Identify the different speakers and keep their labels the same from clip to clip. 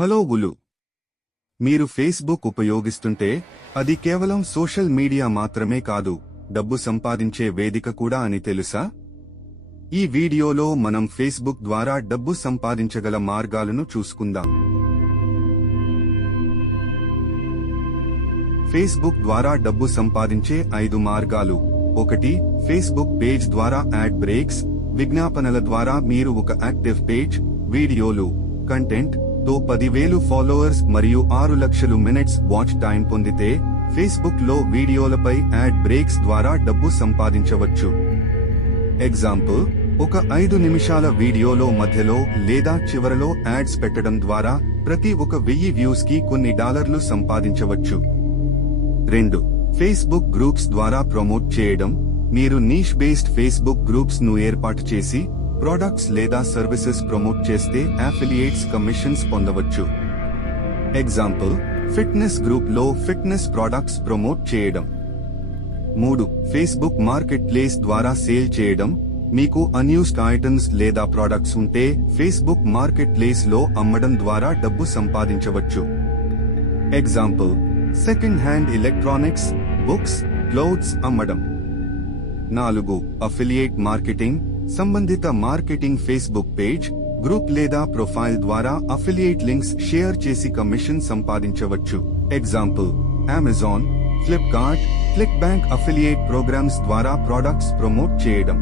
Speaker 1: Hello ఉలు. మీరు Facebook ఉపయోగిస్తుంటే అది కేవలం సోషల్ మీడియా మాత్రమే కాదు డబ్బు సంపాదించే వేదిక కూడా అని తెలుసా? ఈ వీడియోలో మనం ఫేస్బుక్ ద్వారా డబ్బు సంపాదించగల మార్గాలను చూసుకుందాం. ఫేస్బుక్ ద్వారా డబ్బు సంపాదించే ఐదు మార్గాలు. ఒకటి ఫేస్బుక్ పేజ్ ద్వారా యాడ్ బ్రేక్స్. విజ్ఞాపనల ద్వారా మీరు ఒక యాక్టివ్ పేజ్ వీడియోలు కంటెంట్ తో పదివేలు ఫాలోవర్స్ మరియు ఆరు లక్షలు మినిట్స్ వాచ్ టైం పొందితే ఫేస్బుక్లో వీడియోలపై యాడ్ బ్రేక్స్ ద్వారా డబ్బు సంపాదించవచ్చు. ఎగ్జాంపుల్ ఒక ఐదు నిమిషాల వీడియోలో మధ్యలో లేదా చివరలో యాడ్స్ పెట్టడం ద్వారా ప్రతి ఒక వెయ్యి వ్యూస్కి కొన్ని డాలర్లు సంపాదించవచ్చు. రెండు ఫేస్బుక్ గ్రూప్స్ ద్వారా ప్రమోట్ చేయడం. మీరు నీష్ బేస్డ్ ఫేస్బుక్ గ్రూప్స్ను ఏర్పాటు చేసి ప్రోడక్ట్స్ లేదా సర్వీసెస్ ప్రమోట్ చేస్తే అఫిలియేట్స్ కమిషన్స్ పొందవచ్చు. ఎగ్జాంపుల్ ఫిట్నెస్ గ్రూప్లో ఫిట్నెస్ ప్రోడక్ట్స్ ప్రమోట్ చేయడం. మూడు ఫేస్బుక్ మార్కెట్ ప్లేస్ ద్వారా సేల్ చేయడం. మీకు అన్యూస్డ్ ఐటమ్స్ లేదా ప్రొడక్ట్స్ ఉంటే ఫేస్బుక్ మార్కెట్ ప్లేస్లో అమ్మడం ద్వారా డబ్బు సంపాదించవచ్చు. Example second hand electronics books clothes అమ్మడం. నాలుగు అఫిలియేట్ మార్కెటింగ్ సంబంధిత మార్కెటింగ్ ఫేస్బుక్ పేజ్ గ్రూప్ లేదా ప్రొఫైల్ ద్వారా అఫిలియేట్ లింక్స్ షేర్ చేసి కమిషన్ సంపాదించవచ్చు. Example Amazon Flipkart ClickBank affiliate programmes ద్వారా ప్రొడక్ట్స్ ప్రమోట్ చేయడం.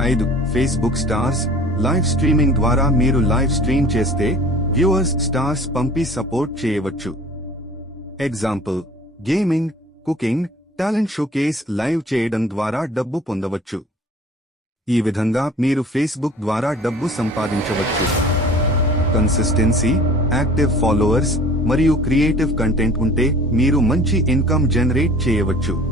Speaker 1: ఐదు ఫేస్బుక్ స్టార్స్ లైవ్ స్ట్రీమింగ్ ద్వారా మీరు లైవ్ స్ట్రీమ్ చేస్తే వ్యూవర్స్ స్టార్స్ పంపి సపోర్ట్ చేయవచ్చు. Example gaming cooking talent showcase live చేయడం ద్వారా డబ్బు పొందవచ్చు. ఈ విధంగా మీరు ఫేస్బుక్ ద్వారా డబ్బు సంపాదించవచ్చు. కన్సిస్టెన్సీ యాక్టివ్ ఫాలోవర్స్ మరియు క్రియేటివ్ కంటెంట్ ఉంటే మీరు మంచి ఇన్కమ్ జనరేట్ చేయవచ్చు.